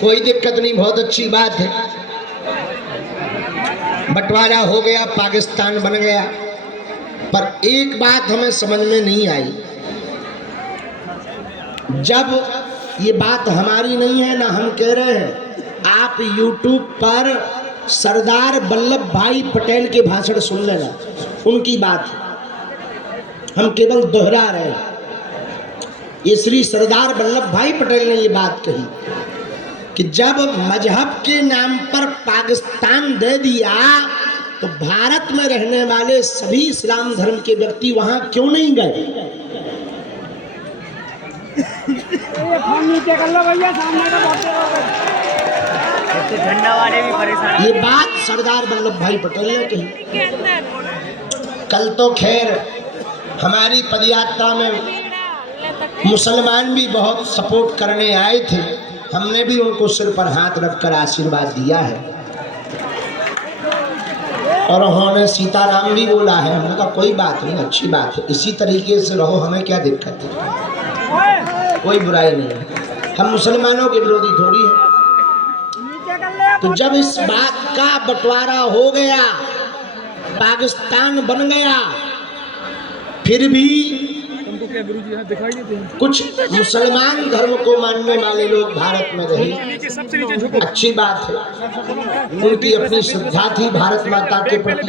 कोई दिक्कत नहीं, बहुत अच्छी बात है। बंटवारा हो गया, पाकिस्तान बन गया, पर एक बात हमें समझ में नहीं आई। जब ये बात हमारी नहीं है ना, हम कह रहे हैं, आप YouTube पर सरदार वल्लभ भाई पटेल के भाषण सुन लेना, उनकी बात है, हम केवल दोहरा रहे हैं। ये श्री सरदार वल्लभ भाई पटेल ने ये बात कही कि जब मजहब के नाम पर पाकिस्तान दे दिया तो भारत में रहने वाले सभी इस्लाम धर्म के व्यक्ति वहां क्यों नहीं गए? झंडा वाले भी परेशान। ये बात सरदार वल्लभ भाई पटेल ने कही। कल तो खैर हमारी पदयात्रा में मुसलमान भी बहुत सपोर्ट करने आए थे, हमने भी उनको सिर पर हाथ रखकर आशीर्वाद दिया है और उन्होंने सीताराम भी बोला है। हमने कहा कोई बात नहीं, अच्छी बात है, इसी तरीके से रहो, हमें क्या दिक्कत है, कोई बुराई नहीं है, हम मुसलमानों के विरोधी थोड़ी है। तो जब इस बात का बंटवारा हो गया, पाकिस्तान बन गया, फिर भी कुछ मुसलमान धर्म को मानने वाले लोग भारत में रहे, अच्छी बात है, उनकी अपनी श्रद्धा थी भारत माता के प्रति,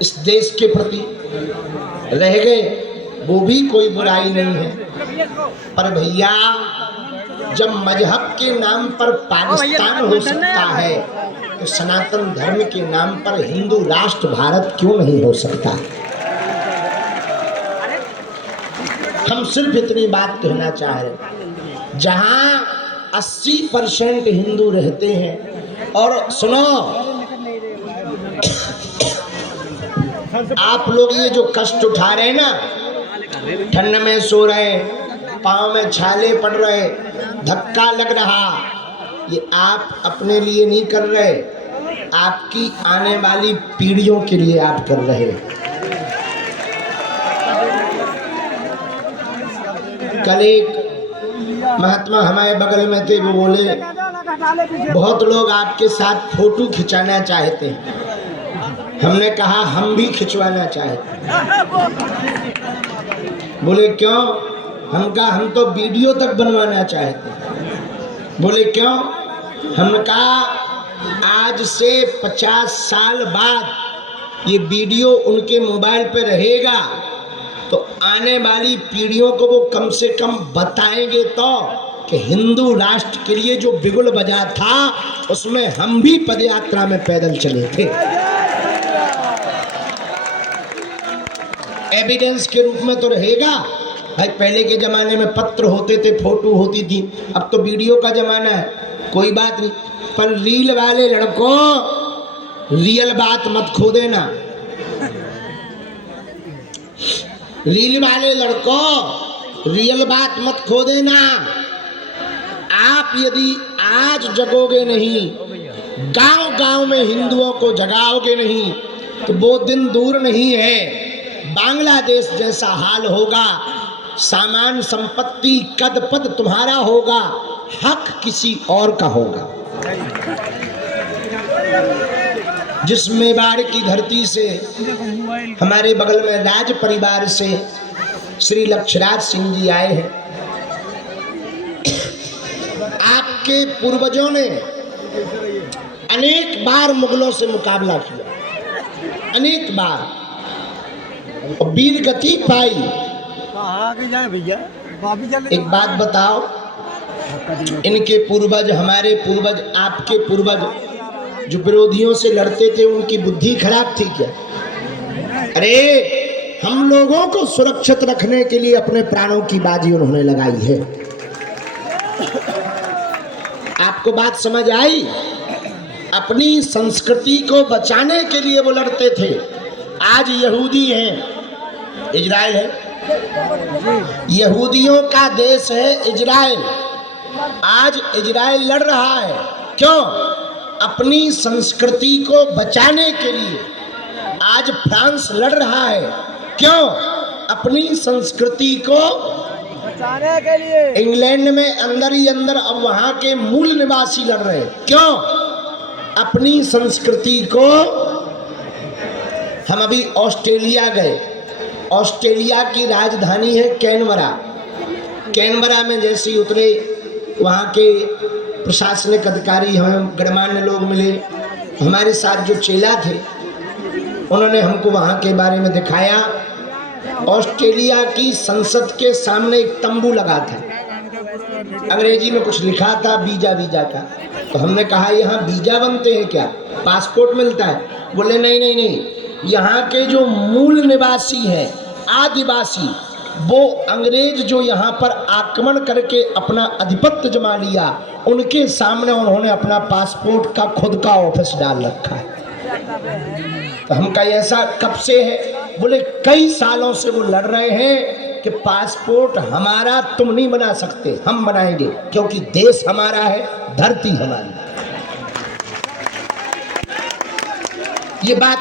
इस देश के प्रति रह गए, वो भी कोई बुराई नहीं है। पर भैया, जब मजहब के नाम पर पाकिस्तान हो सकता है तो सनातन धर्म के नाम पर हिंदू राष्ट्र भारत क्यों नहीं हो सकता? हम सिर्फ इतनी बात कहना चाह रहे, जहां 80% हिंदू रहते हैं, और सुनो, आप लोग ये जो कष्ट उठा रहे हैं ना, ठंड में सो रहे, पाँव में छाले पड़ रहे, धक्का लग रहा, ये आप अपने लिए नहीं कर रहे, आपकी आने वाली पीढ़ियों के लिए आप कर रहे हैं। कल एक महात्मा हमारे बगल में थे, वो बोले बहुत लोग आपके साथ फोटो खिंचाना चाहते हैं। हमने कहा हम भी खिंचवाना चाहते हैं। बोले क्यों? हम कहा हम तो वीडियो तक बनवाना चाहते हैं। बोले क्यों? हम कहा आज से 50 साल बाद ये वीडियो उनके मोबाइल पे रहेगा तो आने वाली पीढ़ियों को वो कम से कम बताएंगे तो कि हिंदू राष्ट्र के लिए जो बिगुल बजा था उसमें हम भी पदयात्रा में पैदल चले थे। एविडेंस के रूप में तो रहेगा भाई। पहले के जमाने में पत्र होते थे, फोटो होती थी, अब तो वीडियो का जमाना है, कोई बात नहीं। पर रील वाले लड़कों, रियल बात मत खो देना। रील वाले लड़कों, रियल बात मत खो देना। आप यदि आज जगोगे नहीं, गांव-गांव में हिंदुओं को जगाओगे नहीं, तो वो दिन दूर नहीं है, बांग्लादेश जैसा हाल होगा। सामान संपत्ति कद पद तुम्हारा होगा, हक किसी और का होगा। जिस मेवाड़ की धरती से हमारे बगल में राज परिवार से श्री लक्ष्यराज सिंह जी आए हैं, आपके पूर्वजों ने अनेक बार मुगलों से मुकाबला किया, अनेक बार, और वीर गति पाई। एक बात बताओ, इनके पूर्वज, हमारे पूर्वज, आपके पूर्वज जो विरोधियों से लड़ते थे, उनकी बुद्धि खराब थी क्या? अरे हम लोगों को सुरक्षित रखने के लिए अपने प्राणों की बाजी उन्होंने लगाई है। आपको बात समझ आई? अपनी संस्कृति को बचाने के लिए वो लड़ते थे। आज यहूदी हैं, इजराइल है, यहूदियों का देश है इजराइल। आज इजराइल लड़ रहा है, क्यों? अपनी संस्कृति को बचाने के लिए। आज फ्रांस लड़ रहा है, क्यों? अपनी संस्कृति को बचाने के लिए इंग्लैंड में अंदर ही अंदर अब वहां के मूल निवासी लड़ रहे हैं। क्यों? अपनी संस्कृति को। हम अभी ऑस्ट्रेलिया गए। ऑस्ट्रेलिया की राजधानी है कैनबरा। कैनबरा में जैसे ही उतरे, वहाँ के प्रशासनिक अधिकारी, हमें गणमान्य लोग मिले। हमारे साथ जो चेला थे उन्होंने हमको वहाँ के बारे में दिखाया। ऑस्ट्रेलिया की संसद के सामने एक तंबू लगा था, अंग्रेजी में कुछ लिखा था वीजा वीजा का। तो हमने कहा यहाँ वीजा बनते हैं क्या, पासपोर्ट मिलता है? बोले नहीं नहीं नहीं, यहाँ के जो मूल निवासी हैं, आदिवासी, वो अंग्रेज जो यहाँ पर आक्रमण करके अपना आधिपत्य जमा लिया, उनके सामने उन्होंने अपना पासपोर्ट का खुद का ऑफिस डाल रखा है। तो हम कहा ऐसा कब से है? बोले कई सालों से वो लड़ रहे हैं कि पासपोर्ट हमारा तुम नहीं बना सकते, हम बनाएंगे, क्योंकि देश हमारा है, धरती हमारी। ये बात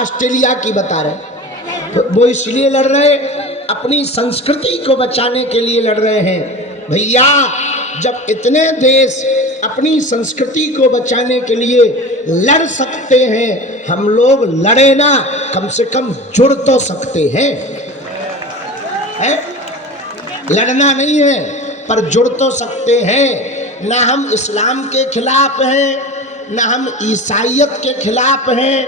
ऑस्ट्रेलिया की बता रहे। तो वो इसलिए लड़ रहे, अपनी संस्कृति को बचाने के लिए लड़ रहे हैं। भैया, जब इतने देश अपनी संस्कृति को बचाने के लिए लड़ सकते हैं, हम लोग लड़े ना, कम से कम जुड़ तो सकते हैं, है? लड़ना नहीं है पर जुड़ तो सकते हैं। ना हम इस्लाम के खिलाफ हैं, ना हम ईसाइयत के खिलाफ हैं,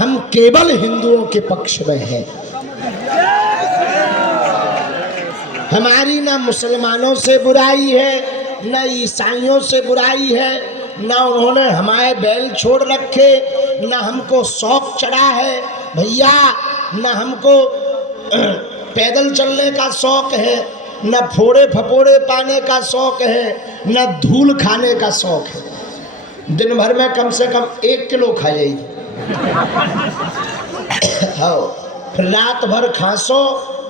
हम केवल हिंदुओं के पक्ष में हैं। हमारी ना मुसलमानों से बुराई है, ना ईसाइयों से बुराई है, ना उन्होंने हमारे बैल छोड़ रखे, ना हमको शौक चढ़ा है भैया, ना हमको पैदल चलने का शौक है, ना फोड़े फपोड़े पाने का शौक है, ना धूल खाने का शौक है। दिन भर में कम से कम 1 किलो खा जाएगी। हाँ, फिर रात भर खांसो,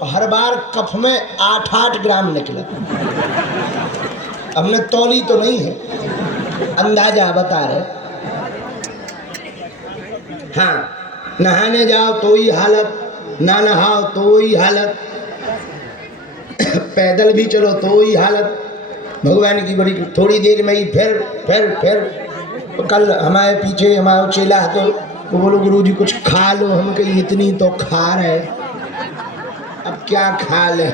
हर बार कफ में 8-8 ग्राम निकले। हमने तौली तो नहीं है, अंदाजा बता रहे। हाँ, नहाने जाओ तो ही हालत, ना नहाओ तो ही हालत, पैदल भी चलो तो ही हालत। भगवान की बड़ी, थोड़ी देर में ही फिर तो कल हमारे पीछे हमारा चेला है, तो बोलो गुरुजी कुछ खा लो। हम कहीं इतनी तो खा रहे, अब क्या खा ले?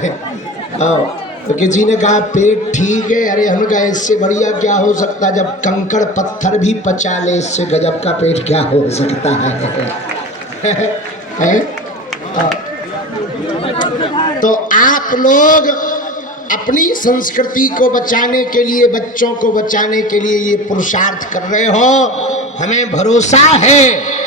तो किसी ने कहा पेट ठीक है। अरे हम कहा इससे बढ़िया क्या हो सकता, जब कंकड़ पत्थर भी पचा ले, इससे गजब का पेट क्या हो सकता है? तो आप लोग अपनी संस्कृति को बचाने के लिए, बच्चों को बचाने के लिए ये पुरुषार्थ कर रहे हो, हमें भरोसा है।